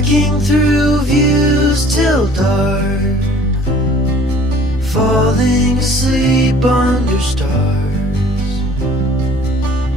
trekking through views till dark, falling asleep under stars,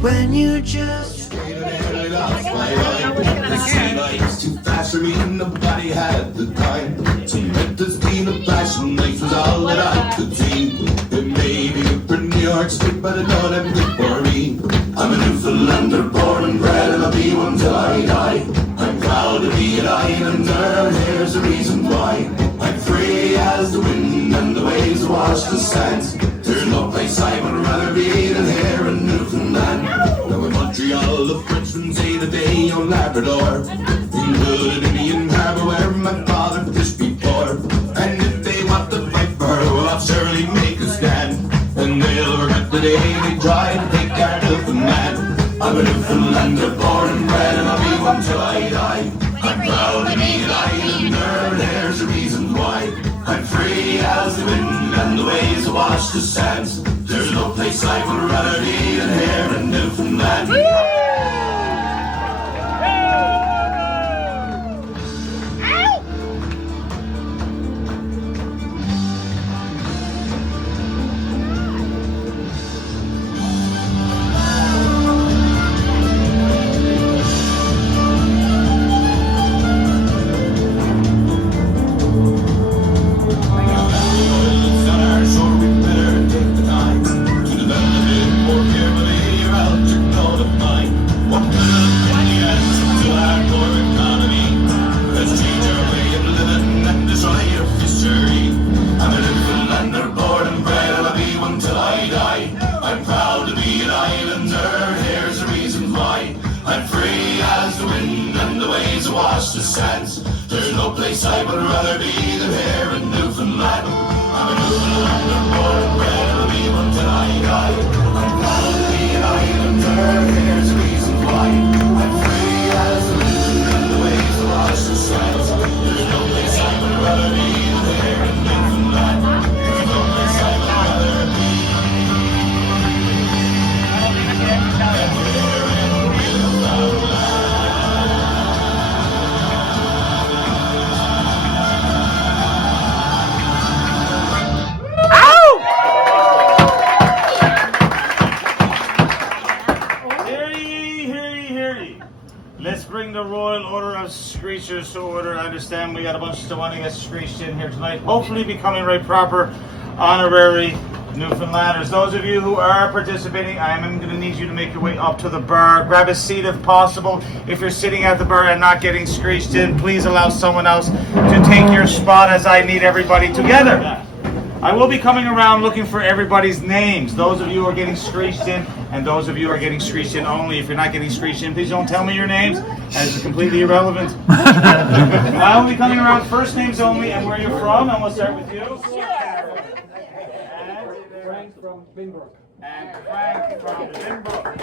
when you just The sea life's too fast for me, nobody had the time to let this be the passion. Life was all that I could see. It may be good for New York State, but it don't have good for me. I'm a Newfoundlander, born and bred, and I'll be one till I die. I'm proud to be an islander, here's the reason why. I'm free as the wind, and the waves wash the sands. There's no place I would rather be than here in Newfoundland. Now in Montreal, the Frenchmen say the Bay on Labrador, in good Indian Harbour where my father fished before. And if they want to fight for her, well, I'll surely make a stand. And they'll regret the day they try to take our Newfoundland. I'm a Newfoundlander, born and bred, and I'll be one till I die. I'm proud to be an islander, there's a reason why. I'm free as the wind, and the waves wash the sands. There's no place I would rather be than here in Newfoundland. Wash the sands. There's no place I would rather be than here in Newfoundland. I'm a Newfoundlander, born and bred, and I'll be one till I die. I'm proud to be an islander, here's the reason why. I'm free as the wind, and the waves wash the sands. There's no place I would rather be than here in Newfoundland. There's no place I would rather be than here in Newfoundland. Let's bring the Royal Order of Screechers to order. I understand we got a bunch that want to get screeched in here tonight. Hopefully becoming right proper honorary Newfoundlanders. Those of you who are participating, I am going to need you to make your way up to the bar. Grab a seat if possible. If you're sitting at the bar and not getting screeched in, please allow someone else to take your spot as I need everybody together. I will be coming around looking for everybody's names. Those of you who are getting screeched in, and those of you who are getting screeched in only. If you're not getting screeched in, please don't tell me your names, as it's completely irrelevant. I will be coming around first names only, and where you're from, and we'll start with you. And Frank from Binbrook. And Frank from Binbrook.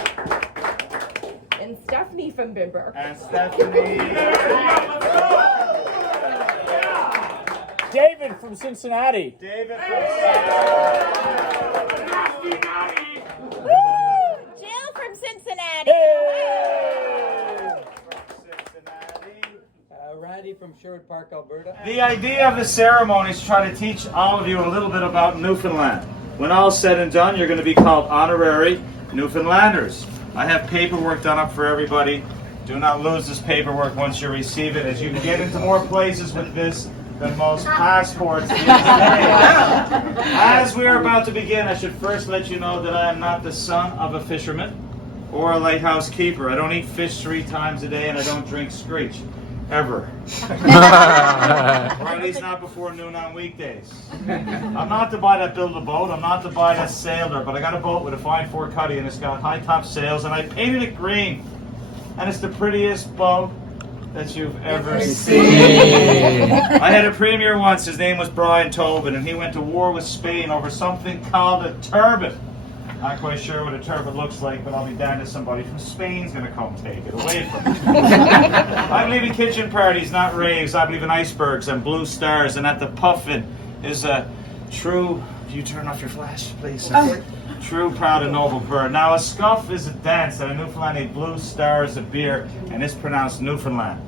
And Stephanie from Binbrook. And Stephanie. David from Cincinnati. David from Cincinnati. Jill from Cincinnati. Randy from Sherwood Park, Alberta. The idea of the ceremony is to try to teach all of you a little bit about Newfoundland. When all's said and done, you're going to be called honorary Newfoundlanders. I have paperwork done up for everybody. Do not lose this paperwork once you receive it, as you can get into more places with this than most passports these days. As we are about to begin, I should first let you know that I am not the son of a fisherman or a lighthouse keeper. I don't eat fish 3 times a day, and I don't drink screech. Ever. Or at least not before noon on weekdays. I'm not to buy that build a boat, I'm not to buy that sailor, but I got a boat with a fine fore cuddy and it's got high top sails, and I painted it green. And it's the prettiest boat that you've ever seen. I had a premier once, his name was Brian Tobin, and he went to war with Spain over something called a turbot. Not quite sure what a turbot looks like, but I'll be damned if somebody from Spain's going to come take it away from me. I believe in kitchen parties, not raves. I believe in icebergs and blue stars, and at the puffin is a true... You turn off your flash, please. True, proud, and noble bird. Now, a scuff is a dance, and a Newfoundland, a blue star is a beer, and it's pronounced Newfoundland.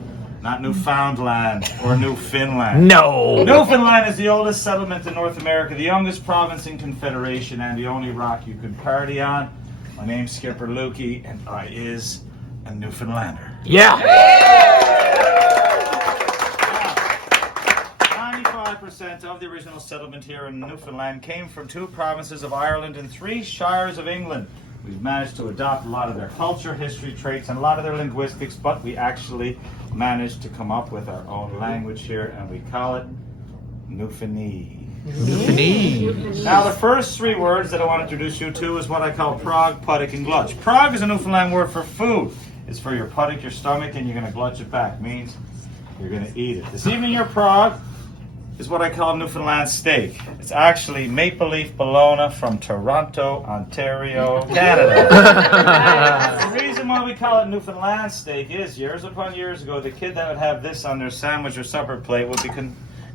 not Newfoundland or Newfoundland. No. Newfoundland is the oldest settlement in North America, the youngest province in Confederation, and the only rock you can party on. My name's Skipper Lukey, and I is a Newfoundlander. Yeah. 95% of the original settlement here in Newfoundland came from 2 provinces of Ireland and 3 shires of England. We've managed to adopt a lot of their culture, history, traits, and a lot of their linguistics, but we actually managed to come up with our own language here, and we call it Newfoundland. Now, the first 3 words that I want to introduce you to is what I call prog, puddock, and glutch. Prog is a Newfoundland word for food. It's for your puddock, your stomach, and you're going to glutch it back. Means you're going to eat it. This evening, your prog is what I call Newfoundland steak. It's actually maple leaf bologna from Toronto, Ontario, Canada. The reason why we call it Newfoundland steak is years upon years ago, the kid that would have this on their sandwich or supper plate would be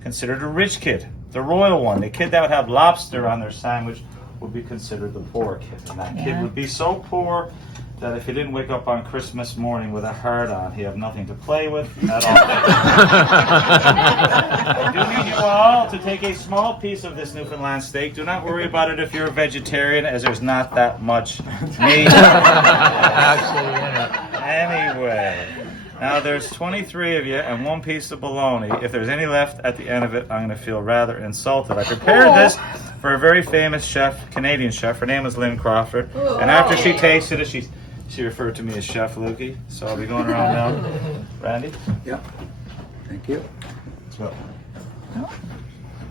considered a rich kid, the royal one. The kid that would have lobster on their sandwich would be considered the poor kid. And that kid would be so poor that if he didn't wake up on Christmas morning with a heart on, he'd have nothing to play with at all. I do need you all to take a small piece of this Newfoundland steak. Do not worry about it if you're a vegetarian, as there's not that much meat. Anyway, now there's 23 of you and 1 piece of bologna. If there's any left at the end of it, I'm going to feel rather insulted. I prepared this for a very famous chef, Canadian chef. Her name is Lynn Crawford. And after she tasted it, she referred to me as Chef Lukey. So I'll be going around now. Randy? Yeah. Thank you. Let's go.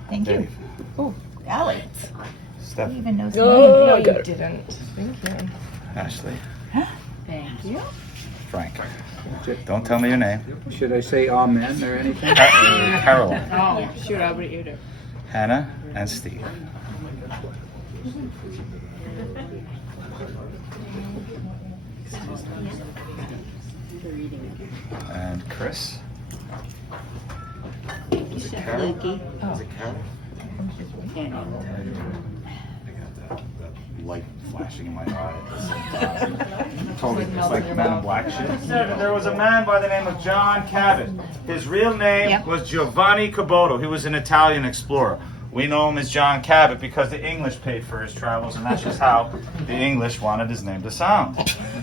Thank you. Dave. Oh, Alex. Steph. You even know his Oh, name. no, you didn't. Thank you. Ashley. Thank you. Frank. Don't tell me your name. Should I say amen or anything? Caroline. Oh, shoot, how about you do? Hannah and Steve. And Chris. Is it Carol? Is it Carol? I got that light flashing in my eye. Totally, it's like Man in Black shit. There was a man by the name of John Cabot. His real name was Giovanni Caboto. He was an Italian explorer. We know him as John Cabot because the English paid for his travels, and that's just how the English wanted his name to sound.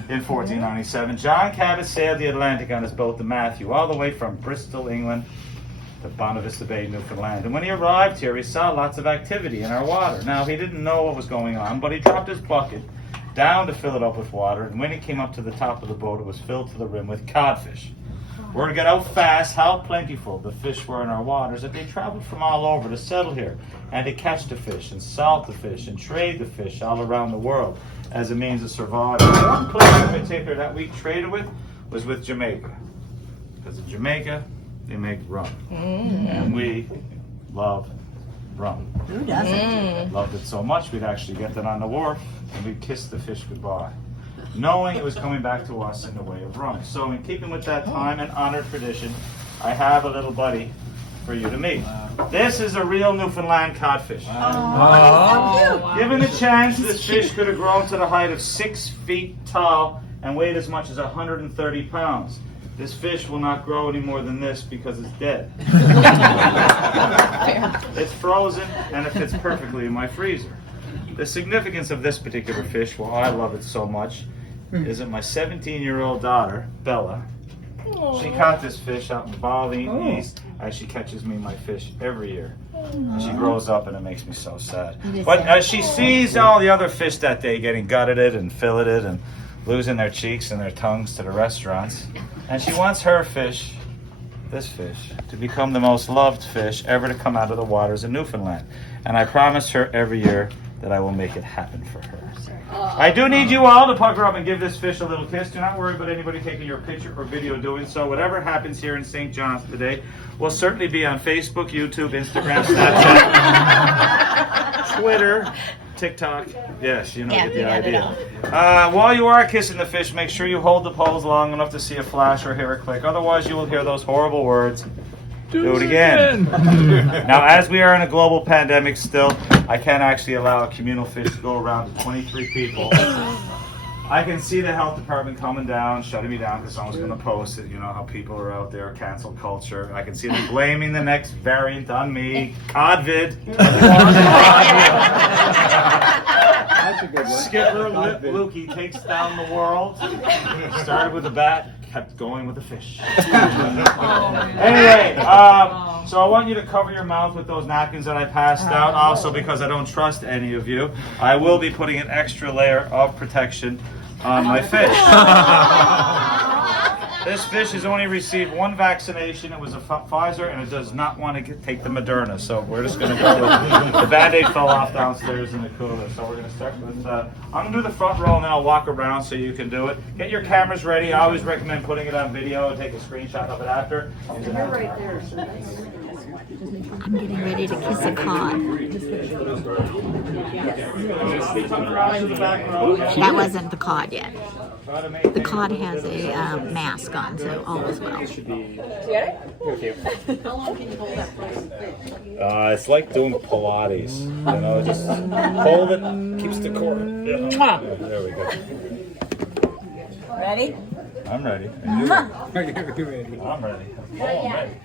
In 1497, John Cabot sailed the Atlantic on his boat, the Matthew, all the way from Bristol, England, to Bonavista Bay, Newfoundland. And when he arrived here, he saw lots of activity in our water. Now, he didn't know what was going on, but he dropped his bucket down to fill it up with water, and when he came up to the top of the boat, it was filled to the rim with codfish. Word got out fast how plentiful the fish were in our waters that they traveled from all over to settle here and to catch the fish and salt the fish and trade the fish all around the world as a means of survival. One place in particular that we traded with was with Jamaica. Because in Jamaica, they make rum. And we love rum. Who doesn't? Loved it so much we'd actually get that on the wharf and we'd kiss the fish goodbye, knowing it was coming back to us in the way of rum. So in keeping with that time and honored tradition, I have a little buddy for you to meet. This is a real Newfoundland codfish. Given the chance, this fish could have grown to the height of 6 feet tall and weighed as much as 130 pounds. This fish will not grow any more than this because it's dead. It's frozen and it fits perfectly in my freezer. The significance of this particular fish, well, I love it so much, is that my 17-year-old daughter, Bella, she caught this fish out in Bali East, as she catches me my fish every year. And she grows up and it makes me so sad. But as she sees all the other fish that day getting gutted and filleted and losing their cheeks and their tongues to the restaurants, and she wants her fish, this fish, to become the most loved fish ever to come out of the waters of Newfoundland. And I promise her every year that I will make it happen for her. I do need you all to pucker up and give this fish a little kiss. Do not worry about anybody taking your picture or video doing so. Whatever happens here in St. John's today will certainly be on Facebook, YouTube, Instagram, Snapchat, Twitter, TikTok. Yes, you know, get the idea. While you are kissing the fish, make sure you hold the pose long enough to see a flash or hear a click. Otherwise, you will hear those horrible words. Do it again. Now, as we are in a global pandemic still, I can't actually allow a communal fish to go around to 23 people I can see the health department coming down, shutting me down because someone's going to post it. You know how people are out there, cancel culture. I can see them blaming the next variant on me. Codvid. That's a good one. Skipper Lukey takes down the world. Started with a bat, kept going with the fish. Anyway, so I want you to cover your mouth with those napkins that I passed out. Also, because I don't trust any of you, I will be putting an extra layer of protection on my fish. This fish has only received one vaccination. It was a Pfizer, and it does not want to take the Moderna. So we're just going to go with the Band-Aid fell off downstairs in the cooler. So we're going to start with, I'm going to do the front row, and then I'll walk around so you can do it. Get your cameras ready. I always recommend putting it on video and take a screenshot of it after. You're right there. I'm getting ready to kiss a cod. That wasn't the cod yet. The cod has a mask on, so all is well. It's like doing Pilates. You know, just hold it, keeps the core. Yeah. There we go. Ready? I'm ready. Are you ready? I'm ready. Oh, I'm ready.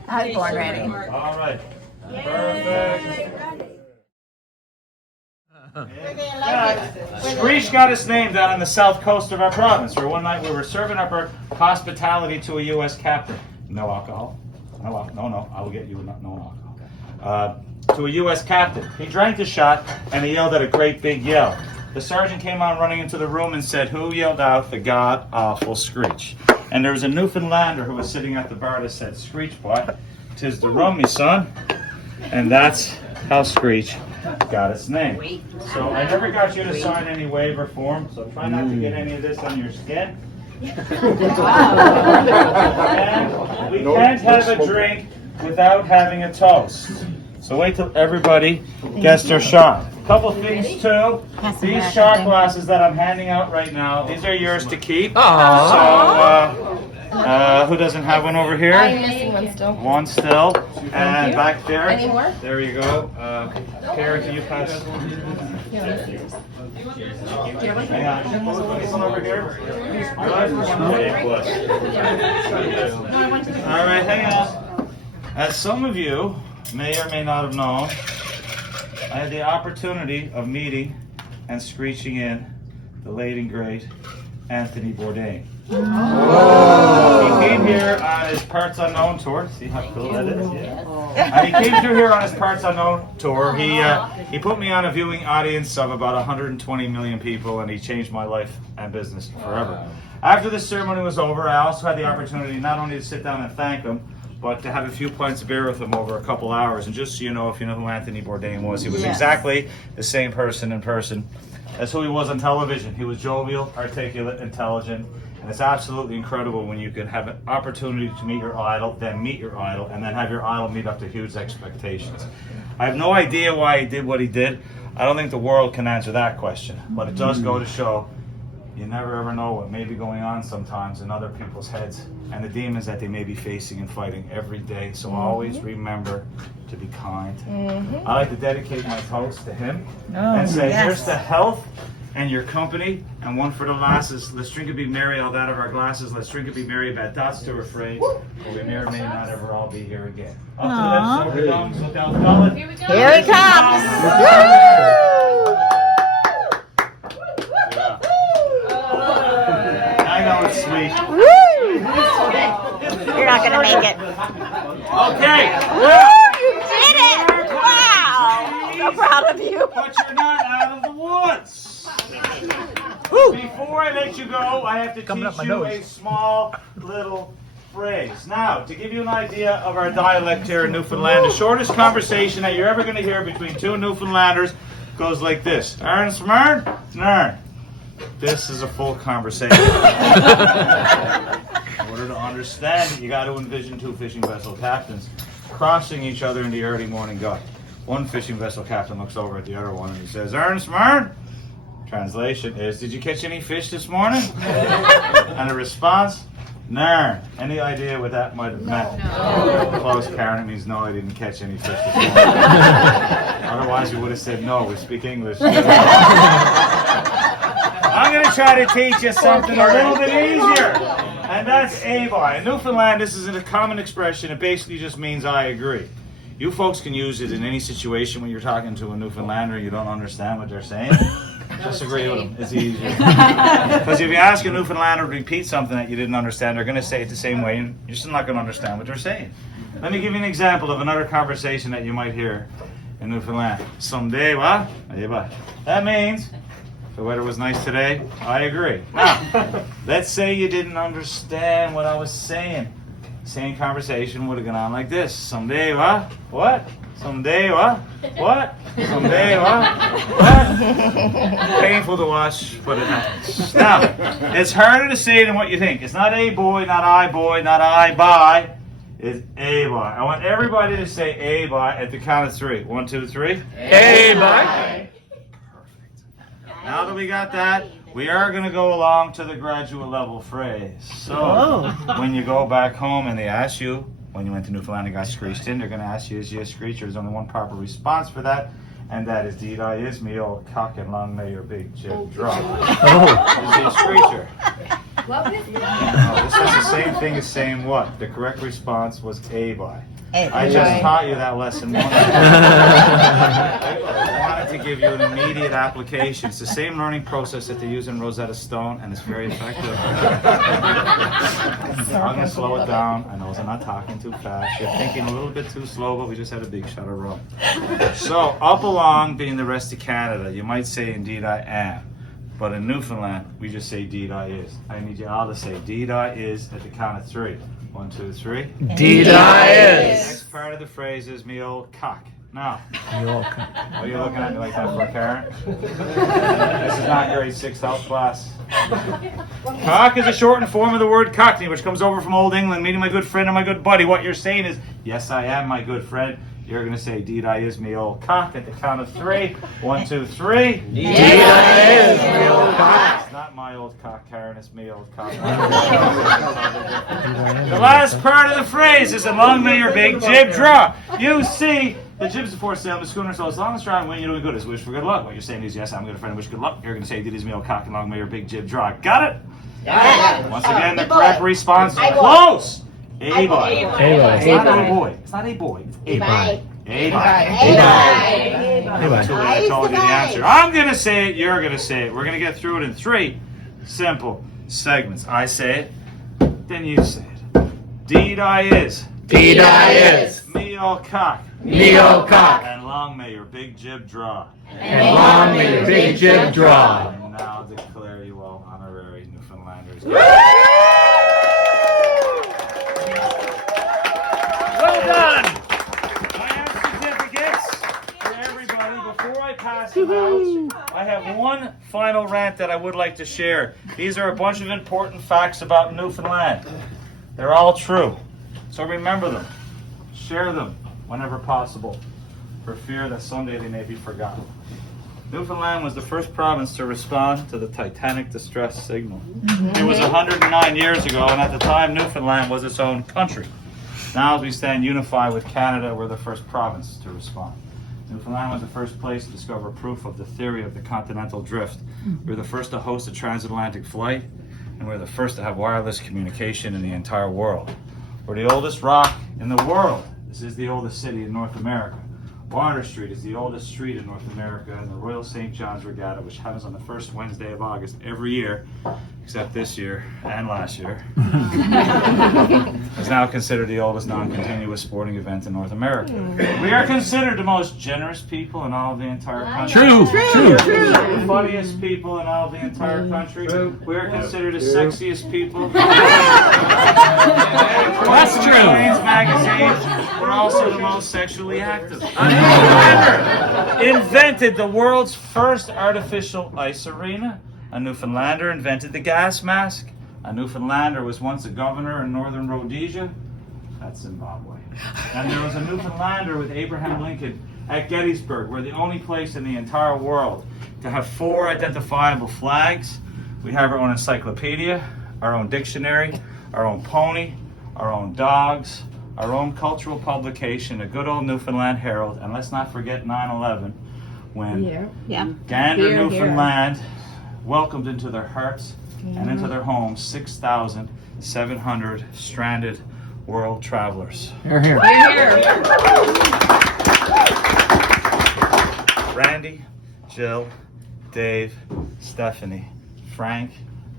I was born ready. All right. Perfect. Screeched got its name down on the south coast of our province, where one night we were serving up our hospitality to a U.S. captain. No alcohol. No, I will get you no alcohol. To a U.S. captain. He drank the shot and he yelled at a great big yell. The sergeant came on running into the room and said, "Who yelled out the god-awful screech?" And there was a Newfoundlander who was sitting at the bar that said, "Screech, boy, 'tis the rum, me son." And that's how Screeched got its name. So I never got you to sign any waiver form, so try not to get any of this on your skin. And we can't have a drink without having a toast. So wait till everybody gets their shot. A couple things too. These shot glasses that I'm handing out right now, these are yours to keep. So who doesn't have one over here? I'm missing one still. One still. And back there. Any more? There you go. Karen, can you pass? Hang on. This one over here. All right, hang on. As some of you may or may not have known, I had the opportunity of meeting and screeching in the late and great Anthony Bourdain. He came here on his Parts Unknown tour. See how cool that is? Yeah. He came through here on his Parts Unknown tour. He put me on a viewing audience of about 120 million people, and he changed my life and business forever. After the ceremony was over, I also had the opportunity not only to sit down and thank him, but to have a few pints of beer with him over a couple hours. And just so you know, if you know who Anthony Bourdain was, he was exactly the same person in person as who he was on television. He was jovial, articulate, intelligent, and it's absolutely incredible when you can have an opportunity to meet your idol, then meet your idol, and then have your idol meet up to huge expectations. I have no idea why he did what he did. I don't think the world can answer that question, but it does go to show you never ever know what may be going on sometimes in other people's heads and the demons that they may be facing and fighting every day. So always remember to be kind. I like to dedicate my toast to him and say, here's to health and your company, and one for the lasses. Let's drink and be merry, all that of our glasses. Let's drink and be merry, about that's to refrain, for we may or may not ever all be here again. Up to the lips, over the gums, look out, gullet. Here he comes! I know it's sweet. You're not gonna make it. Okay. You did it! Wow! So proud of you. But you're not out of the woods. Before I let you go, I have to teach you a small little phrase. Now, to give you an idea of our dialect here in Newfoundland, the shortest conversation that you're ever going to hear between two Newfoundlanders goes like this. Ernst Mern? Nern. This is a full conversation. In order to understand it, you got to envision two fishing vessel captains crossing each other in the early morning gut. One fishing vessel captain looks over at the other one and he says, "Ernst Mern?" Translation is, "Did you catch any fish this morning?" And the response, "Nern." Any idea what that might have meant? No. Close, Karen. It means no, I didn't catch any fish this morning. Otherwise, you would have said no. We speak English. All I'm going to try to teach you something a little bit easier. And that's a-boy. In Newfoundland, this is a common expression. It basically just means I agree. You folks can use it in any situation when you're talking to a Newfoundlander and you don't understand what they're saying. Just agree with them. It's easier. Because if you ask a Newfoundlander to repeat something that you didn't understand, they're going to say it the same way and you're still not going to understand what they're saying. Let me give you an example of another conversation that you might hear in Newfoundland. Someday, what? That means, if the weather was nice today, I agree. Now, let's say you didn't understand what I was saying. Same conversation would have gone on like this. Someday, what? What? Someday, what? What? Someday, what? What? Painful to watch, but it happens. Now, it's harder to say than what you think. It's not a boy, not I boy, not I buy. It's a boy. I want everybody to say a boy at the count of 3. 1, 2, 3. Hey, bye. Perfect. Now that we got that, we are going to go along to the graduate level phrase. So, when you go back home and they ask you, when you went to Newfoundland and got screeched in, they're going to ask you, is you a screecher? There's only one proper response for that, and that is, deed I is me old cock and long may your big jib drop. Is he a screecher? What was No, this is the same thing as saying what? The correct response was a-boy. I just taught you that lesson once. I wanted to give you an immediate application. It's the same learning process that they use in Rosetta Stone, and it's very effective. I'm going to slow it down. I know I'm not talking too fast. You're thinking a little bit too slow, but we just had a big shot of rum. So, up along being the rest of Canada, you might say, indeed I am. But in Newfoundland, we just say, deed I is. I need you all to say, deed I is at the count of 3. 1, 2, 3. Deed I is. The next part of the phrase is me old cock. Now, are you looking at me like that for a Karen? This is not grade 6 health class. Cock is a shortened form of the word cockney, which comes over from Old England, meaning my good friend or my good buddy. What you're saying is, yes, I am my good friend. You're going to say, deed I is me old cock at the count of 3. 1, 2, 3. Deed I is me old cock. It's not my old cock, Karen. It's me old cock. The last part of the phrase is, along may your big jib draw. You see, the jib's the foresail on the schooner, so as long as you're on wind, you're doing good. It's wish for good luck. What you're saying is, yes, I'm a good friend. Wish good luck. You're going to say, deed is me old cock, along may your big jib draw. Got it? Once again, the correct response is close. A-boy. It's not a boy. It's not a boy. It's a-boy. A-boy. I told you the answer. I'm going to say it. You're going to say it. We're going to get through it in 3 simple segments. I say it, then you say it. Deed I is. Deed I is. Me old cock. Me old cock. And long may your big jib draw. And long may your big jib draw. And now declare you all honorary Newfoundlanders. Well done! I have certificates for everybody. Before I pass them out, I have one final rant that I would like to share. These are a bunch of important facts about Newfoundland. They're all true. So remember them. Share them whenever possible, for fear that someday they may be forgotten. Newfoundland was the first province to respond to the Titanic distress signal. It was 109 years ago, and at the time, Newfoundland was its own country. Now, as we stand unified with Canada, we're the first province to respond. Newfoundland was the first place to discover proof of the theory of the continental drift. We were the first to host a transatlantic flight, and we're the first to have wireless communication in the entire world. We're the oldest rock in the world. This is the oldest city in North America. Water Street is the oldest street in North America, and the Royal St. John's Regatta, which happens on the first Wednesday of August every year, except this year and last year, is now considered the oldest non-continuous sporting event in North America. We are considered the most generous people in all of the entire country. True. The funniest people in all of the entire country. We are considered the sexiest people. That's true. Magazine. We're also the most sexually active. Newfoundlander invented the world's first artificial ice arena. A Newfoundlander invented the gas mask. A Newfoundlander was once a governor in northern Rhodesia. That's Zimbabwe. And there was a Newfoundlander with Abraham Lincoln at Gettysburg. We're the only place in the entire world to have 4 identifiable flags. We have our own encyclopedia, our own dictionary, our own pony, our own dogs, our own cultural publication, a good old Newfoundland Herald, and let's not forget 9/11, when Gander, Newfoundland welcomed into their hearts and into their homes 6,700 stranded world travelers. Here, here. Randy, Jill, Dave, Stephanie, Frank,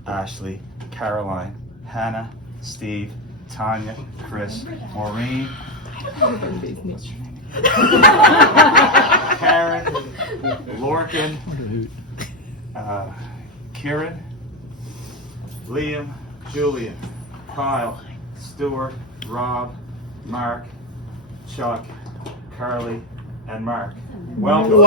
Ashley, Caroline, Hannah, Steve, Tanya, Chris, Maureen, Karen, Lorcan, Kieran, Liam, Julian, Kyle, Stuart, Rob, Mark, Chuck, Carly, and Mark. Welcome.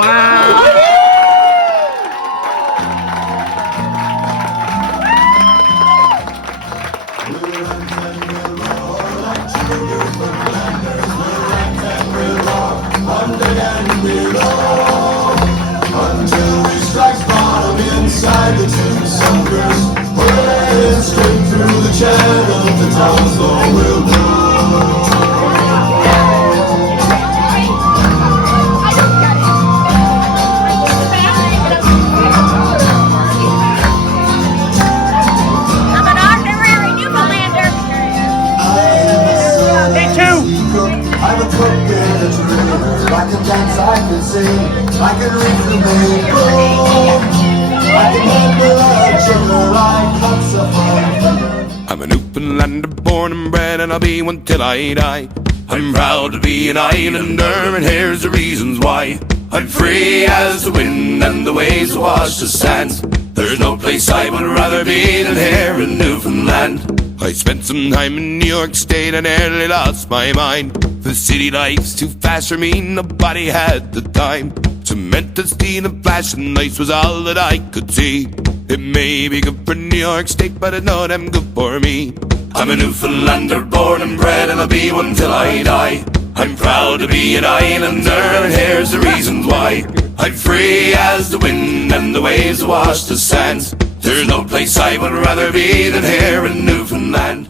Until we strike bottom inside the two suckers, we're straight through the channel, the downslow will go. I'm an honorary Newfoundlander. Me too. I'm a cook and a dreamer. I can dance, I can sing, I can read the maple. I can handle a sugar like cups of fire. I'm a Newfoundlander, born and bred, and I'll be one till I die. I'm proud to be an islander, and here's the reasons why. I'm free as the wind, and the waves wash the sands. There's no place I would rather be than here in Newfoundland. I spent some time in New York State and nearly lost my mind. The city life's too fast for me, nobody had the time. Cement and steel and flash and ice was all that I could see. It may be good for New York State, but it's not damn good for me. I'm a Newfoundlander, born and bred, and I'll be one till I die. I'm proud to be an islander, and here's the reasons why. I'm free as the wind, and the waves wash the sands. There's no place I would rather be than here in Newfoundland.